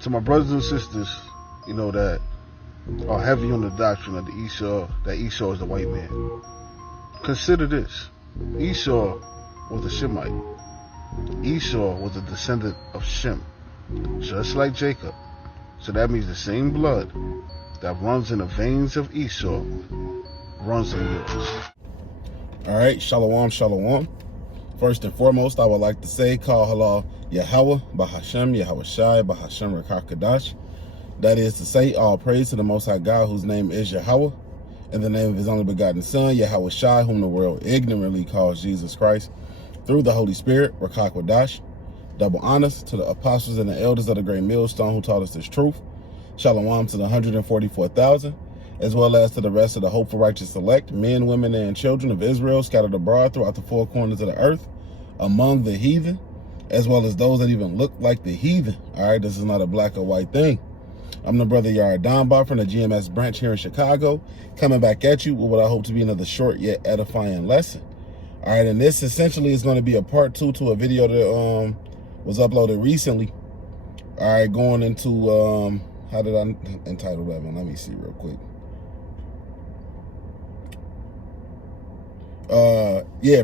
To my brothers and sisters, that are heavy on the doctrine of that Esau is the white man. Consider this. Esau was a Shemite. Esau was a descendant of Shem, just like Jacob. So that means the same blood that runs in the veins of Esau runs in yours. All right, shalom, shalom. First and foremost, I would like to say, Kal Halal Yahweh, Bahashem, Yahweh Shai, Bahashem Rakakadash. That is to say, all praise to the Most High God, whose name is Yahweh, in the name of his only begotten Son, Yahweh Shai, whom the world ignorantly calls Jesus Christ, through the Holy Spirit, Rakakadash. Double honors to the apostles and the elders of the great millstone who taught us this truth. Shalom to the 144,000. As well as to the rest of the hopeful righteous select, men, women, and children of Israel scattered abroad throughout the four corners of the earth, among the heathen, as well as those that even look like the heathen. All right, this is not a black or white thing. I'm the brother Yara Donbar from the GMS branch here in Chicago, coming back at you with what I hope to be another short yet edifying lesson. All right, and this essentially is going to be a part 2 to a video that was uploaded recently. All right, going into, how did I entitle that one? Let me see real quick.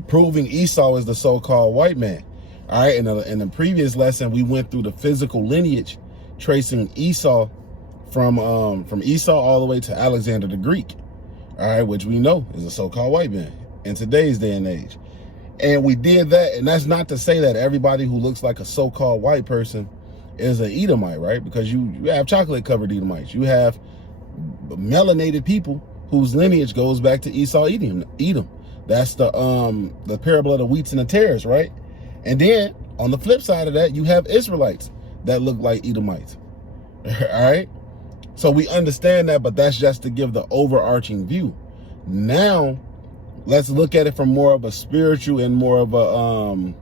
Proving Esau is the so-called white man. All right, in the previous lesson, we went through the physical lineage, tracing Esau from Esau all the way to Alexander the Greek. All right, which we know is a so-called white man in today's day and age. And we did that, and that's not to say that everybody who looks like a so-called white person is an Edomite, right? Because you have chocolate-covered Edomites. You have melanated people whose lineage goes back to Esau, Edom. That's the parable of the wheats and the tares, right? And then on the flip side of that, you have Israelites that look like Edomites. All right? So we understand that, but that's just to give the overarching view. Now, let's look at it from more of a spiritual and more of a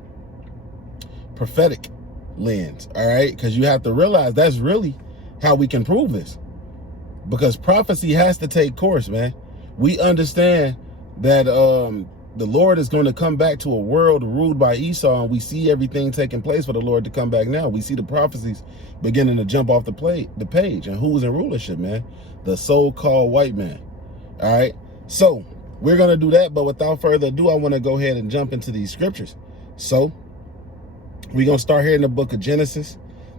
prophetic lens, all right? Because you have to realize that's really how we can prove this. Because prophecy has to take course, man. We understand that the Lord is going to come back to a world ruled by Esau, and we see everything taking place for the Lord to come back now. We see the prophecies beginning to jump off the page. And who's in rulership, man? The so-called white man. All right? So we're going to do that, but without further ado, I want to go ahead and jump into these scriptures. So we're going to start here in the book of Genesis,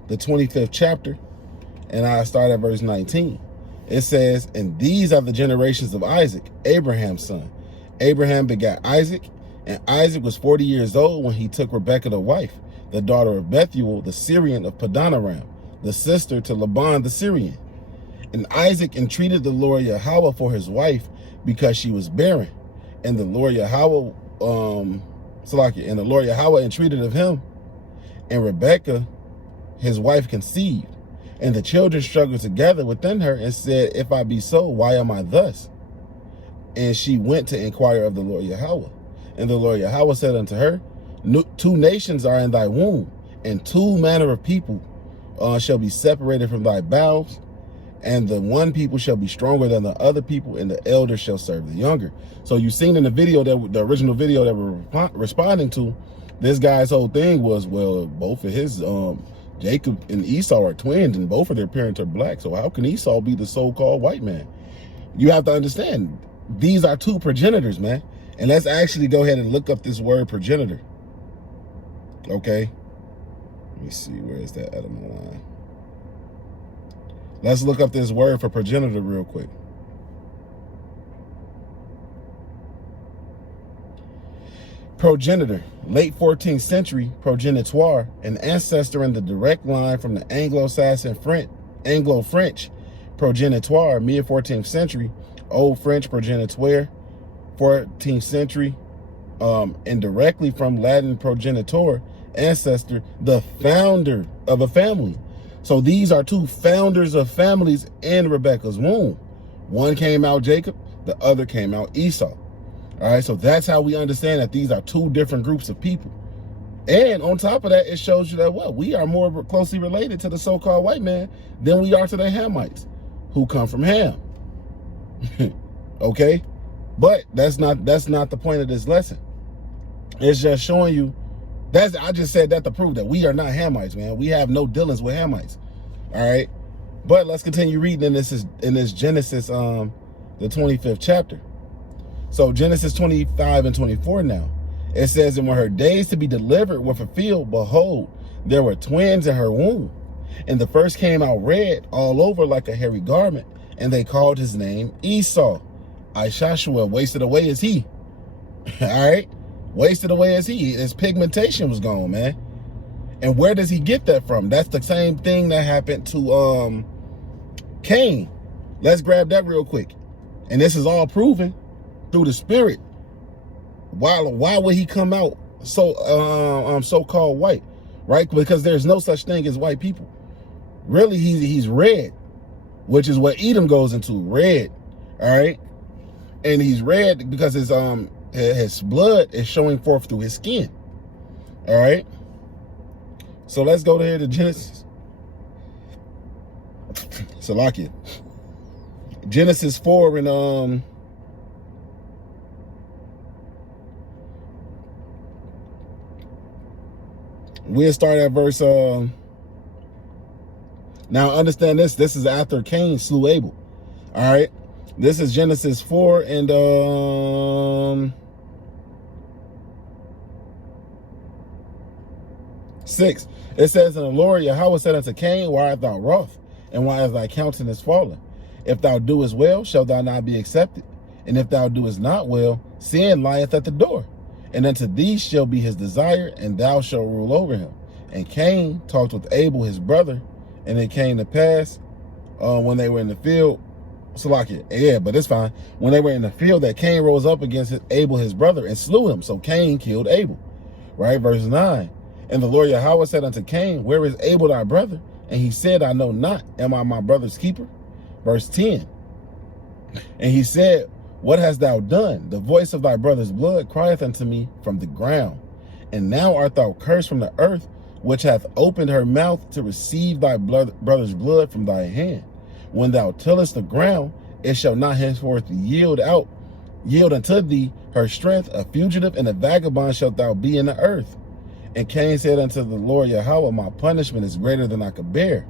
the 25th chapter, and I start at verse 19. It says, "And these are the generations of Isaac, Abraham's son. Abraham begat Isaac, and Isaac was 40 years old when he took Rebekah the wife, the daughter of Bethuel, the Syrian of Padanaram, the sister to Laban the Syrian. And Isaac entreated the Lord Yahweh for his wife because she was barren. And the Lord Yahweh, entreated of him, and Rebekah, his wife, conceived. And the children struggled together within her and said, If I be so, why am I thus? And she went to inquire of the Lord Yahweh. And the Lord Yahweh said unto her, 2 nations are in thy womb, and 2 manner of people shall be separated from thy bowels. And the one people shall be stronger than the other people, and the elder shall serve the younger." So you've seen in the video, the original video that we're responding to, this guy's whole thing was, well, both of his, Jacob and Esau are twins, and both of their parents are black. So how can Esau be the so-called white man? You have to understand, these are 2 progenitors, man. And let's actually go ahead and look up this word progenitor. Okay. Let me see, where is that out of my line? Let's look up this word for progenitor real quick. Progenitor, late 14th century, progenitoire, an ancestor in the direct line from the Anglo-Saxon Anglo-French progenitoire, mid-14th century, Old French progenitoire, 14th century, and directly from Latin progenitor, ancestor, the founder of a family. So these are 2 founders of families in Rebekah's womb. One came out Jacob, the other came out Esau. All right, so that's how we understand that these are 2 different groups of people. And on top of that, it shows you that, well, we are more closely related to the so-called white man than we are to the Hamites, who come from Ham. Okay? But that's not the point of this lesson. It's just showing you, I just said that to prove that we are not Hamites, man. We have no dealings with Hamites. All right. But let's continue reading in this Genesis, the 25th chapter. So Genesis 25 and 24 now. It says, and when her days to be delivered were fulfilled, behold, there were twins in her womb. And the first came out red all over like a hairy garment, and they called his name Esau. Ishashua, wasted away as he. All right? Wasted away as he. His pigmentation was gone, man. And where does he get that from? That's the same thing that happened to Cain. Let's grab that real quick. And this is all proven through the spirit. Why would he come out so-called white? Right? Because there's no such thing as white people. Really, he's red, which is what Edom goes into, red. All right? And he's red because his blood is showing forth through his skin. All right? So let's go to Genesis. Salakia. Genesis 4 and we'll start at verse now understand this is after Cain slew Abel. All right, this is Genesis 4 and 6. It says, and the Lord Yahweh said unto Cain, why art thou wroth, and why is thy countenance fallen? If thou doest well, shalt thou not be accepted, and if thou doest not well, sin lieth at the door, and unto thee shall be his desire, and thou shalt rule over him. And Cain talked with Abel his brother, and it came to pass when they were in the field. Salakia, yeah, but it's fine. When they were in the field, that Cain rose up against Abel his brother and slew him. So Cain killed Abel. Right, verse 9. And the Lord Yahweh said unto Cain, where is Abel thy brother? And he said, I know not. Am I my brother's keeper? Verse 10. And he said, what hast thou done? The voice of thy brother's blood crieth unto me from the ground. And now art thou cursed from the earth, which hath opened her mouth to receive thy brother's blood from thy hand. When thou tillest the ground, it shall not henceforth yield unto thee her strength. A fugitive and a vagabond shalt thou be in the earth. And Cain said unto the Lord Yahweh, my punishment is greater than I could bear.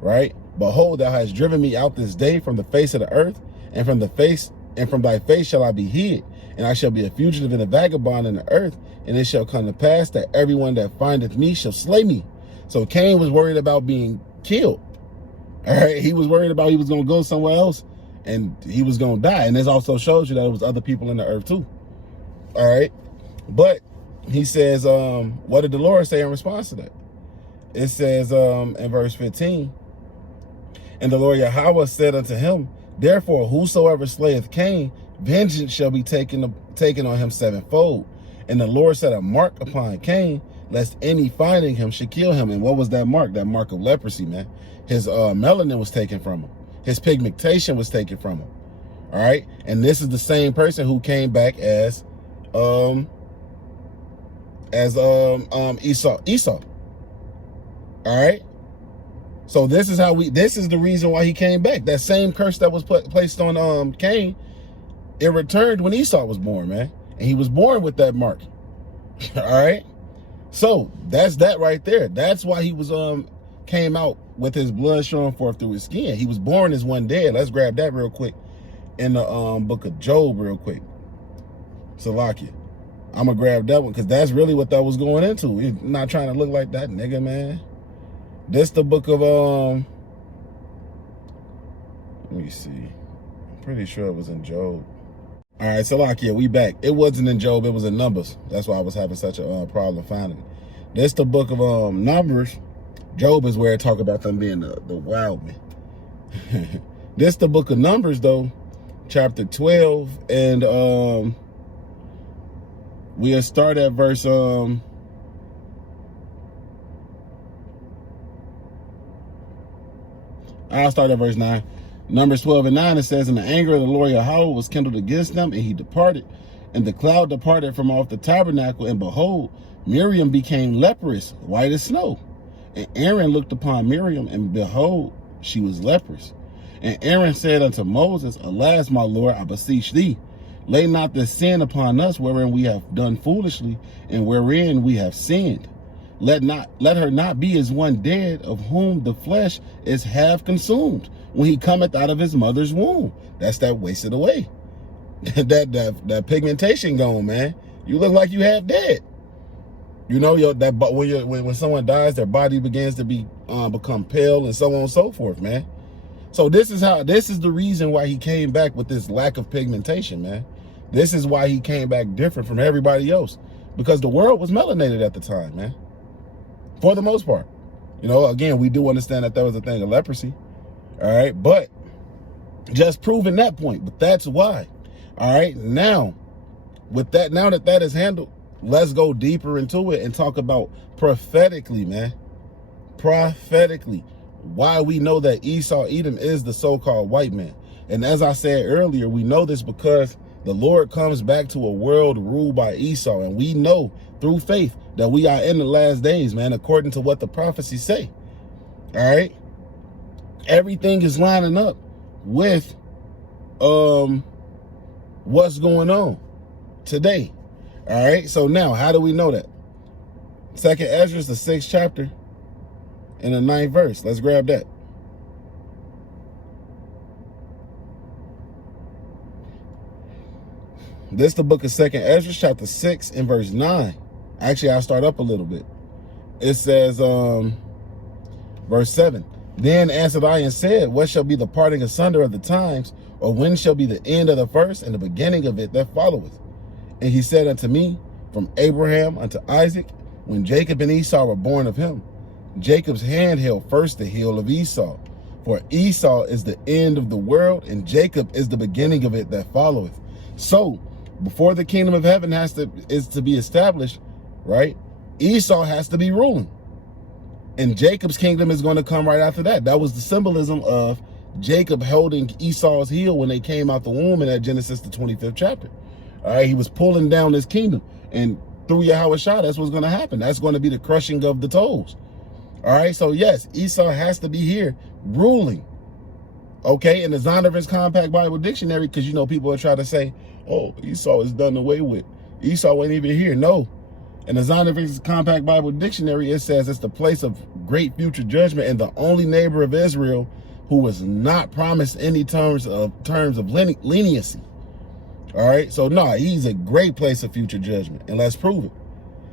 Right? Behold, thou hast driven me out this day from the face of the earth, and from thy face shall I be hid, and I shall be a fugitive and a vagabond in the earth, and it shall come to pass that everyone that findeth me shall slay me. So Cain was worried about being killed. All right, he was worried about he was going to go somewhere else, and he was going to die. And this also shows you that it was other people in the earth too. All right, but he says, what did the Lord say in response to that? It says in verse 15, and the Lord Yahweh said unto him, therefore, whosoever slayeth Cain, vengeance shall be taken on him sevenfold. And the Lord set a mark upon Cain, lest any finding him should kill him. And what was that mark? That mark of leprosy, man. His melanin was taken from him. His pigmentation was taken from him. All right. And this is the same person who came back as Esau. All right. So this is the reason why he came back. That same curse that was placed on Cain, it returned when Esau was born, man. And he was born with that mark. All right. So that's that right there. That's why he was came out with his blood showing forth through his skin. He was born as one dead. Let's grab that real quick in the book of Job real quick. Salakia. I'm gonna grab that one because that's really what that was going into. He's not trying to look like that nigga, man. This the book of let me see. I'm pretty sure it was in Job. All right, Salakia, we back. It wasn't in Job, it was in Numbers. That's why I was having such a problem finding it. This the book of Numbers. Job is where it talk about them being the wild men. This the book of Numbers though, chapter 12, and we'll start at verse I'll start at verse 9. Numbers 12 and 9, it says, and the anger of the Lord Yahweh was kindled against them, and he departed. And the cloud departed from off the tabernacle, and behold, Miriam became leprous, white as snow. And Aaron looked upon Miriam, and behold, she was leprous. And Aaron said unto Moses, alas, my Lord, I beseech thee, lay not this sin upon us, wherein we have done foolishly, and wherein we have sinned. let her not be as one dead, of whom the flesh is half consumed when he cometh out of his mother's womb. That's that wasted away. that pigmentation gone, man. You look like you half dead. You know, when someone dies, their body begins to become pale and so on and so forth, man. So this is the reason why he came back with this lack of pigmentation, man. This is why he came back different from everybody else, because the world was melanated at the time, man. For the most part. You know, again, we do understand that there was a thing of leprosy. All right. But just proving that point. But that's why. All right. Now, with that, now that that is handled, let's go deeper into it and talk about prophetically, man. Prophetically. Why we know that Esau, Edom, is the so-called white man. And as I said earlier, we know this because the Lord comes back to a world ruled by Esau. And we know through faith that we are in the last days, man, according to what the prophecies say. All right. Everything is lining up with what's going on today. All right. So now, how do we know that? 2nd Ezra, the 6th chapter and the 9th verse. Let's grab that. This is the book of 2nd Ezra, chapter 6 and verse 9. Actually, I'll start up a little bit. It says, verse 7. Then answered I and said, what shall be the parting asunder of the times, or when shall be the end of the first and the beginning of it that followeth? And he said unto me, from Abraham unto Isaac, when Jacob and Esau were born of him, Jacob's hand held first the heel of Esau. For Esau is the end of the world, and Jacob is the beginning of it that followeth. So, before the kingdom of heaven is to be established, right, Esau has to be ruling. And Jacob's kingdom is going to come right after that. That was the symbolism of Jacob holding Esau's heel when they came out the womb in that Genesis, the 25th chapter. All right, he was pulling down his kingdom. And through Yahweh Shah, that's what's going to happen. That's going to be the crushing of the toes. All right, so yes, Esau has to be here ruling. Okay, in the Zondervan's Compact Bible Dictionary, because you know people are trying to say, oh, Esau is done away with. Esau ain't even here. No. In the Zondervan's Compact Bible Dictionary, it says it's the place of great future judgment and the only neighbor of Israel who was not promised any terms of leniency. All right, so no, he's a great place of future judgment, and let's prove it.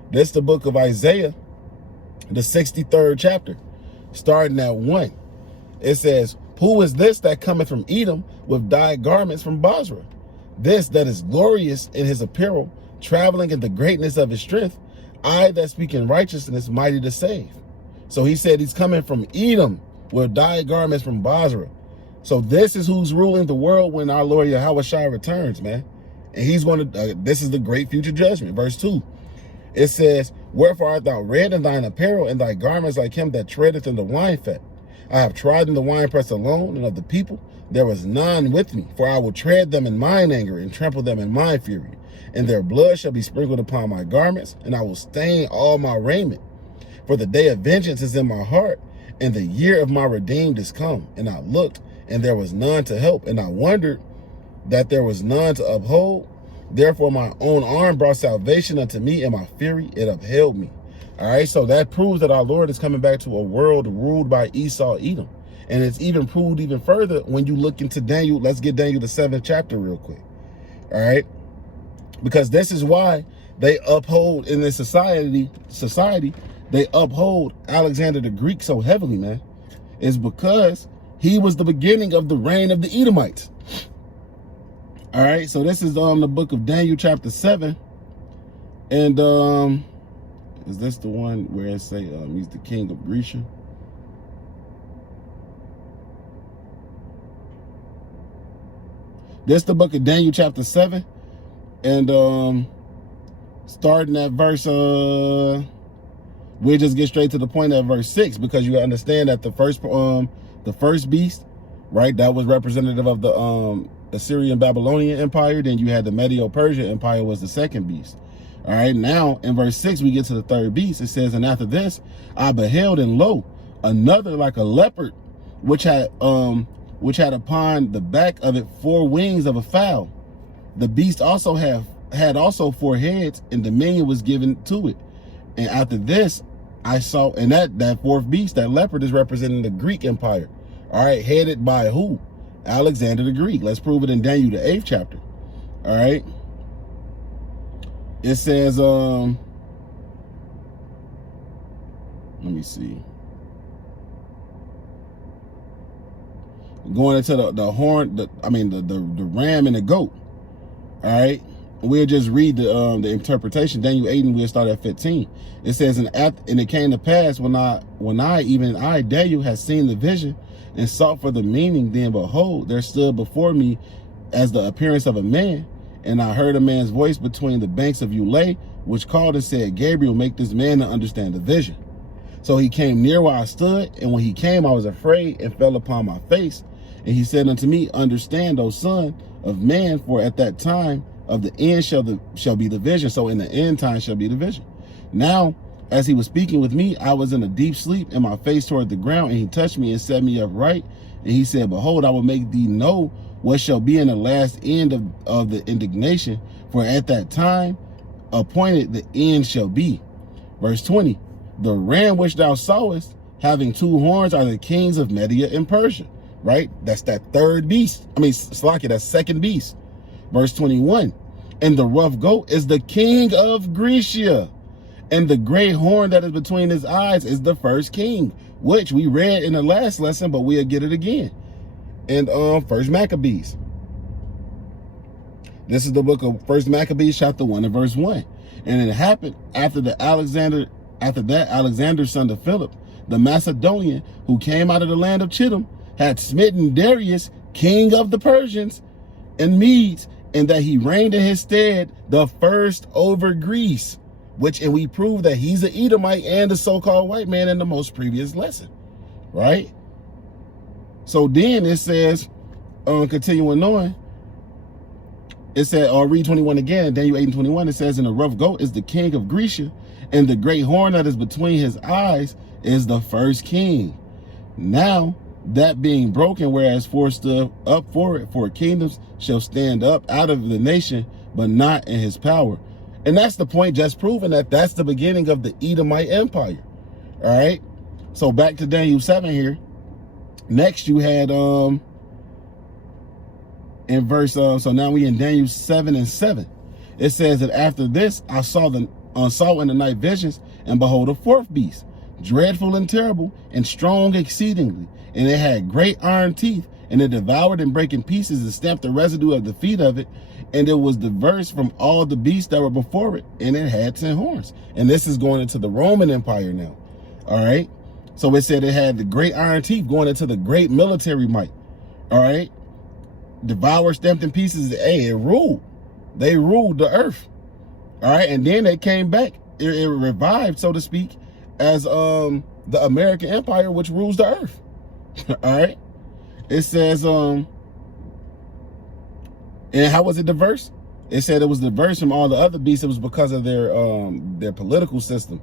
This is the book of Isaiah, the 63rd chapter, starting at 1. It says, who is this that cometh from Edom with dyed garments from Basra? This that is glorious in his apparel, traveling in the greatness of his strength, I that speak in righteousness, mighty to save. So he said he's coming from Edom with dyed garments from Basra. So this is who's ruling the world when our Lord Yahweh Shai returns, man. And he's going to, this is the great future judgment. Verse 2, it says, wherefore art thou red in thine apparel, and thy garments like him that treadeth in the wine fat? I have trodden the winepress alone, and of the people there was none with me. For I will tread them in mine anger, and trample them in my fury. And their blood shall be sprinkled upon my garments, and I will stain all my raiment. For the day of vengeance is in my heart, and the year of my redeemed is come. And I looked, and there was none to help, and I wondered that there was none to uphold. Therefore my own arm brought salvation unto me, and my fury it upheld me. All right, so that proves that our Lord is coming back to a world ruled by Esau, Edom. And it's even proved even further when you look into Daniel. Let's get Daniel the 7th chapter real quick. All right, because this is why they uphold in this society, they uphold Alexander the Greek so heavily, man. Is because he was the beginning of the reign of the Edomites. All right, so this is the book of Daniel chapter 7. And is this the one where it say he's the king of Grecia? This is the book of Daniel chapter 7. And starting at verse, we'll just get straight to the point at verse 6, because you understand that the first beast, right, that was representative of the Assyrian Babylonian Empire. Then you had the Medo-Persian Empire was the second beast. All right, now in verse 6 we get to the third beast. It says, and after this I beheld, and lo, another like a leopard, which had upon the back of it 4 wings of a fowl. The beast also had 4 heads, and dominion was given to it. And after this I saw, and that fourth beast, that leopard, is representing the Greek Empire. All right, headed by who? Alexander the Greek. Let's prove it in Daniel, the 8th chapter. All right. It says, let me see. Going into the horn, the ram and the goat. All right. We'll just read the interpretation. Daniel 8, and we'll start at 15. It says, and it came to pass when I, Daniel, had seen the vision and sought for the meaning, then behold, there stood before me as the appearance of a man, and I heard a man's voice between the banks of Ulai, which called and said, Gabriel, make this man to understand the vision. So he came near where I stood, and when he came, I was afraid and fell upon my face. And he said unto me, understand, O son of man, for at that time of the end shall be the vision. So in the end time shall be the vision. Now, as he was speaking with me, I was in a deep sleep, and my face toward the ground, and he touched me and set me upright. And he said, behold, I will make thee know what shall be in the last end of the indignation, for at that time appointed the end shall be. Verse 20, the ram which thou sawest, having 2 horns, are the kings of Media and Persia. Right? That's that third beast. That second beast. Verse 21, and the rough goat is the king of Grecia, and the great horn that is between his eyes is the first king, which we read in the last lesson, but we'll get it again. And First Maccabees. This is the book of First Maccabees, chapter 1 and verse 1. And it happened after that Alexander, son of Philip, the Macedonian, who came out of the land of Chittim, had smitten Darius, king of the Persians and Medes, and that he reigned in his stead the first over Greece, and we proved that he's an Edomite and the so-called white man in the most previous lesson, right? So then it says, continuing on, it said, I'll read 21 again, Daniel 8 and 21, it says, and the rough goat is the king of Grecia, and the great horn that is between his eyes is the first king. Now, that being broken, whereas 4 stood up for it, 4 kingdoms shall stand up out of the nation, but not in his power. And that's the point, just proving that that's the beginning of the Edomite Empire. All right. So back to Daniel 7 here. Next, you had in verse so now we in Daniel 7 and 7. It says that after this I saw in the night visions, and behold, a 4th beast, dreadful and terrible, and strong exceedingly. And it had great iron teeth, and it devoured and brake in pieces and stamped the residue of the feet of it. And it was diverse from all the beasts that were before it, and it had 10 horns. And this is going into the Roman Empire now. All right. So it said it had the great iron teeth, going into the great military might. All right. Devoured, stamped in pieces. Hey, it ruled. They ruled the earth. All right. And then they came back. It revived, so to speak, as the American Empire, which rules the earth. All right. It says, and how was it diverse? It said it was diverse from all the other beasts. It was because of their political system.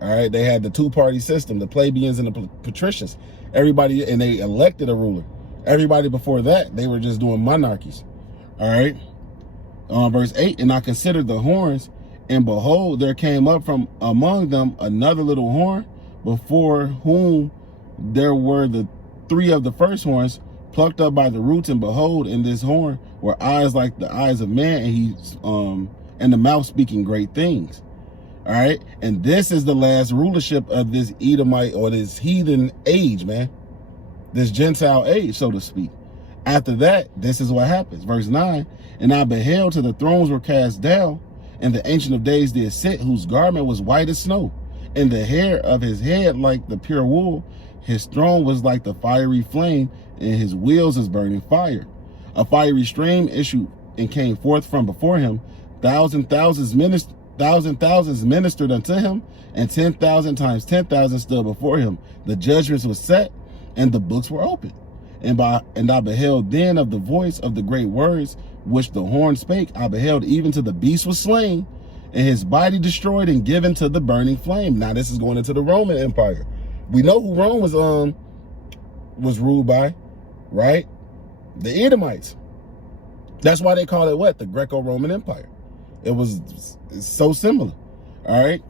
All right. They had the 2-party system, the plebeians and the patricians. Everybody, and they elected a ruler. Everybody before that, they were just doing monarchies. All right. Verse 8, and I considered the horns, and behold, there came up from among them another little horn, before whom there were the 3 of the first horns plucked up by the roots, and behold, in this horn were eyes like the eyes of man, and the mouth speaking great things. All right, and this is the last rulership of this Edomite, or this heathen age, man, this Gentile age, so to speak. After that, this is what happens. Verse 9, and I beheld till the thrones were cast down, and the Ancient of Days did sit, whose garment was white as snow, and the hair of his head like the pure wool. His throne was like the fiery flame, and his wheels as burning fire. A fiery stream issued and came forth from before him. Thousands ministered unto him, and 10,000 times 10,000 stood before him. The judgments were set, and the books were opened. And I beheld then of the voice of the great words which the horn spake. I beheld even to the beast was slain, and his body destroyed and given to the burning flame. Now this is going into the Roman Empire. We know who Rome was ruled by, right? The Edomites. That's why they call it what? The Greco-Roman Empire. It's so similar. All right.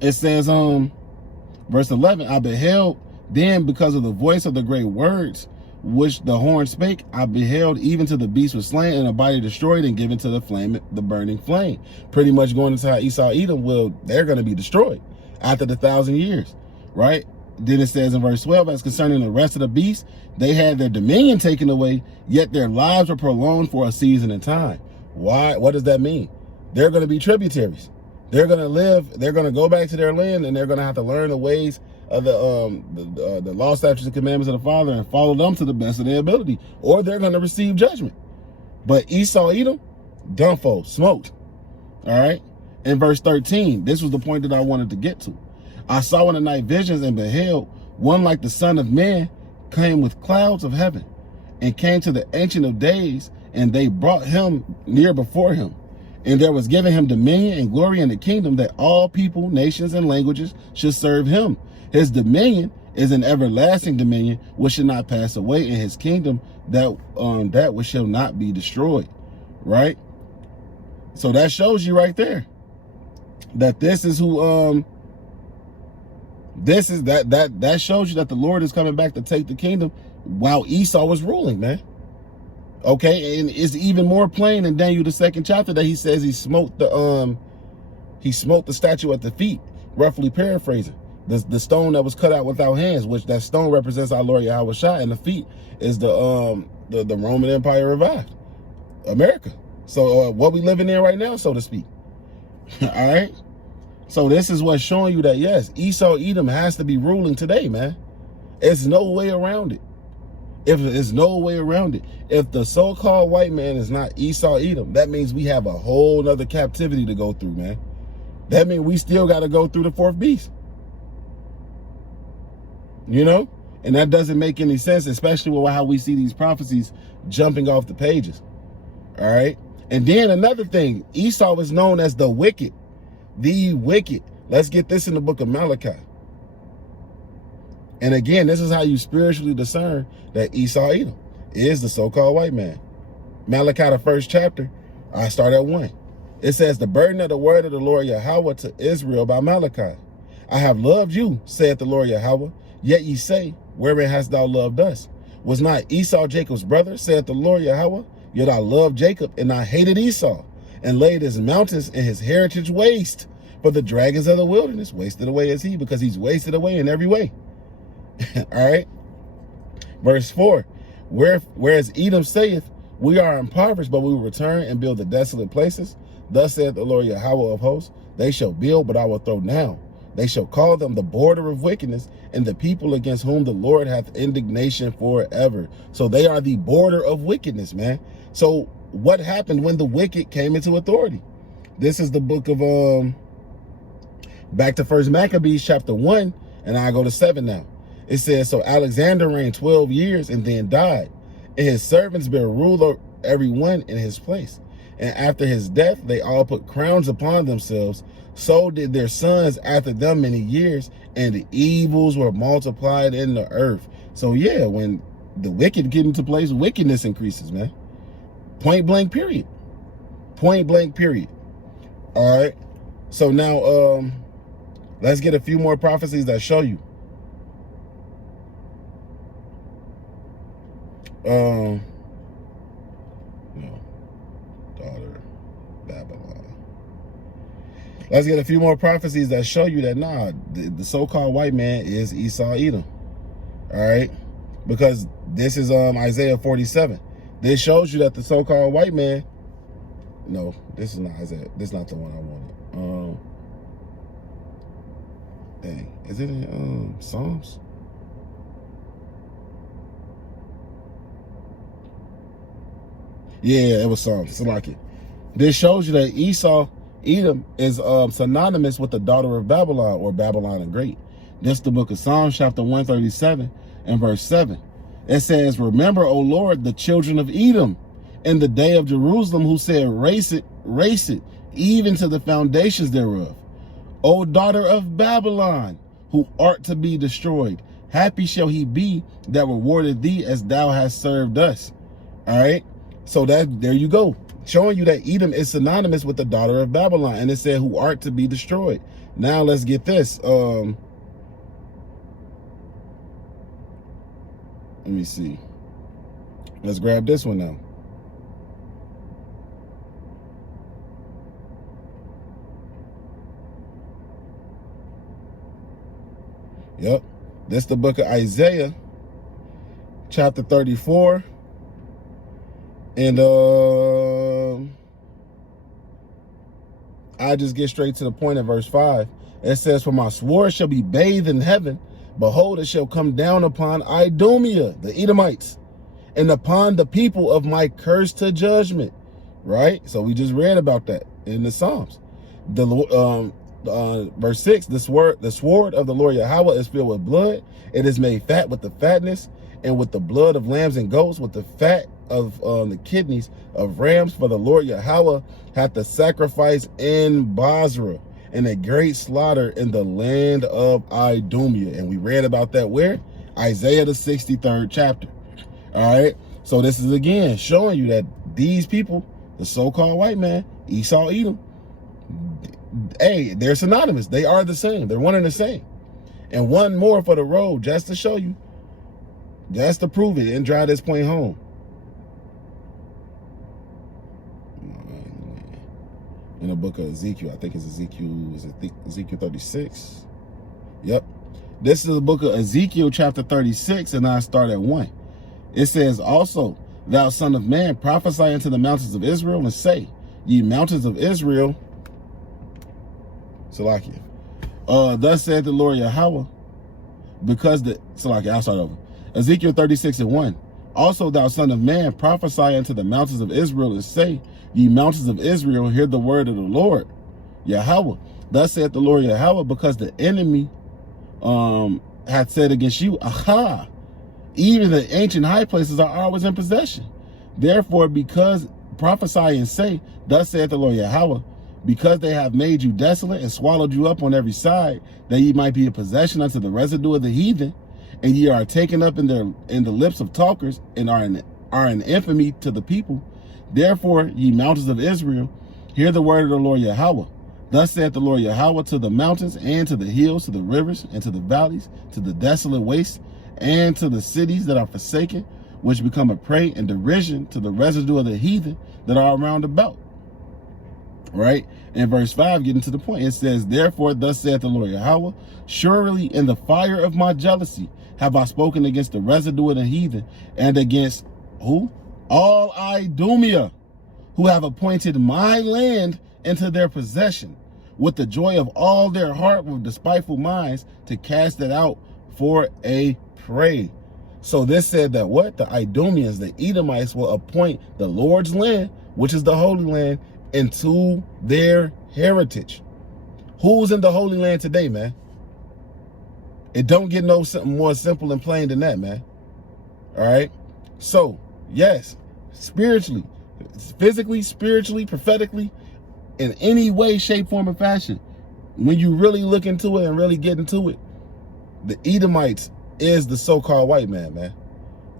It says, verse 11, I beheld then because of the voice of the great words which the horn spake, I beheld even to the beast was slain and a body destroyed and given to the flame, the burning flame. Pretty much going into how Esau, Edom they're going to be destroyed after the 1,000 years, right? Then it says in verse 12, as concerning the rest of the beasts, they had their dominion taken away, yet their lives were prolonged for a season and time. Why? What does that mean? They're going to be tributaries. They're going to live, they're going to go back to their land, and they're going to have to learn the ways of the law, statutes, and commandments of the Father and follow them to the best of their ability, or they're going to receive judgment. But Esau, Edom, dumfo, smoked. All right. In verse 13, this was the point that I wanted to get to. I saw in the night visions and beheld one like the Son of Man came with clouds of heaven and came to the Ancient of Days, and they brought him near before him. And there was given him dominion and glory and the kingdom that all people, nations, and languages should serve him. His dominion is an everlasting dominion which should not pass away, in his kingdom that which shall not be destroyed. Right? So that shows you right there that this is who this is that shows you that the Lord is coming back to take the kingdom while Esau was ruling, man. Okay, and it's even more plain in Daniel the 2nd chapter that he says he smote the statue at the feet, roughly paraphrasing. The stone that was cut out without hands, which that stone represents our Lord Yahweh Shai, and the feet is the Roman Empire revived, America. So what we living in right now, so to speak. All right. So this is what's showing you that yes, Esau Edom has to be ruling today, man. There's no way around it. There's no way around it. If the so-called white man is not Esau Edom, that means we have a whole nother captivity to go through, man. That means we still got to go through the fourth beast. You know? And that doesn't make any sense, especially with how we see these prophecies jumping off the pages. All right? And then another thing, Esau is known as the wicked. The wicked. Let's get this in the book of Malachi. And again, this is how you spiritually discern that Esau Edom is the so-called white man. Malachi, the 1st chapter, I start at 1. It says, the burden of the word of the Lord Yahweh to Israel by Malachi. I have loved you, saith the Lord Yahweh. Yet ye say, wherein hast thou loved us? Was not Esau Jacob's brother, saith the Lord Yahweh? Yet I loved Jacob, and I hated Esau, and laid his mountains and his heritage waste. For the dragons of the wilderness wasted away is he, because he's wasted away in every way. All right. Verse 4. Whereas Edom saith, we are impoverished, but we will return and build the desolate places. Thus saith the Lord Yahweh of hosts, they shall build, but I will throw down. They shall call them the border of wickedness, and the people against whom the Lord hath indignation forever. So they are the border of wickedness, man. So what happened when the wicked came into authority? This is the book of back to 1 Maccabees chapter 1, and I go to 7 now. It says, so Alexander reigned 12 years and then died, and his servants bare rule every one in his place. And after his death, they all put crowns upon themselves. So did their sons after them many years, and the evils were multiplied in the earth. So yeah, when the wicked get into place, wickedness increases, man. Point blank, period. Point blank, period. All right. So now let's get a few more prophecies that show you. No, daughter Babylon. Let's get a few more prophecies that show you that the so-called white man is Esau Edom. All right, because this is Isaiah 47. This shows you that the so-called white man. No, this is not Isaiah. This is not the one I wanted. Dang, is it in Psalms? Yeah, it was Psalms. Salaki. This shows you that Esau Edom is synonymous with the daughter of Babylon, or Babylon the Great. This is the book of Psalms, chapter 137 and verse 7. It says, remember, O Lord, the children of Edom in the day of Jerusalem, who said, race it, even to the foundations thereof. O daughter of Babylon, who art to be destroyed, happy shall he be that rewarded thee as thou hast served us. All right. So there you go, showing you that Edom is synonymous with the daughter of Babylon. And it said, who art to be destroyed. Now let's get this. Let me see. Let's grab this one now. Yep. This is the book of Isaiah, chapter 34. And I just get straight to the point at verse 5. It says, "For my sword shall be bathed in heaven. Behold, it shall come down upon Idumea, the Edomites, and upon the people of my curse to judgment." Right? So we just read about that in the Psalms. Verse 6, the sword of the Lord Yahweh is filled with blood. It is made fat with the fatness, and with the blood of lambs and goats, with the fat of the kidneys of rams. For the Lord Yahweh hath the sacrifice in Basra, and a great slaughter in the land of Idumea. And we read about that where? Isaiah the 63rd chapter. All right. So this is again showing you that these people, the so-called white man, Esau, Edom, hey, they're synonymous. They are the same. They're one and the same. And one more for the road, just to show you, just to prove it and drive this point home. In the book of Ezekiel, I think it's Ezekiel 36. Yep. This is the book of Ezekiel chapter 36, and I start at 1. It says, "Also, thou son of man, prophesy unto the mountains of Israel, and say, ye mountains of Israel," Salakia. "Thus saith the Lord Yahweh, because the," Salakia, I'll start over. Ezekiel 36 and 1. "Also, thou son of man, prophesy unto the mountains of Israel, and say, ye mountains of Israel, hear the word of the Lord Yahweh. Thus saith the Lord Yahweh, because the enemy hath said against you, aha, even the ancient high places are always in possession. Therefore, because prophesy and say, thus saith the Lord Yahweh, because they have made you desolate and swallowed you up on every side, that ye might be a possession unto the residue of the heathen, and ye are taken up in the lips of talkers, and are an infamy to the people. Therefore, ye mountains of Israel, hear the word of the Lord Yahweh. Thus saith the Lord Yahweh to the mountains, and to the hills, to the rivers, and to the valleys, to the desolate wastes, and to the cities that are forsaken, which become a prey and derision to the residue of the heathen that are around about." Right? In verse 5, getting to the point, it says, "Therefore, thus saith the Lord Yahweh, surely in the fire of my jealousy have I spoken against the residue of the heathen, and against," who? "All Idumea, who have appointed my land into their possession, with the joy of all their heart, with despiteful minds, to cast it out for a prey." So this said that what? The Idumeans, the Edomites, will appoint the Lord's land, which is the Holy Land, into their heritage. Who's in the Holy Land today, man? It don't get no something more simple and plain than that, man. All right? So, yes, spiritually, physically, spiritually, prophetically, in any way, shape, form, or fashion, when you really look into it and really get into it, the Edomites is the so-called white man, man.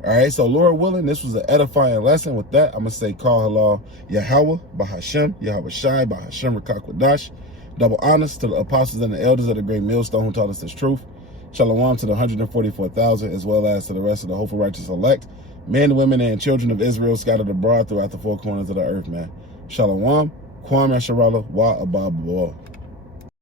All right, so Lord willing, this was an edifying lesson. With that, I'm going to say, Call Halal Yahweh, Bahashem, Yahweh Shai, Bahashem, Rakakwadash. Double honors to the apostles and the elders of the great millstone who taught us this truth. Shalom to the 144,000, as well as to the rest of the hopeful righteous elect, men, women, and children of Israel scattered abroad throughout the four corners of the earth, man. Shalom, Kwam Yasharallah, Wa Abba.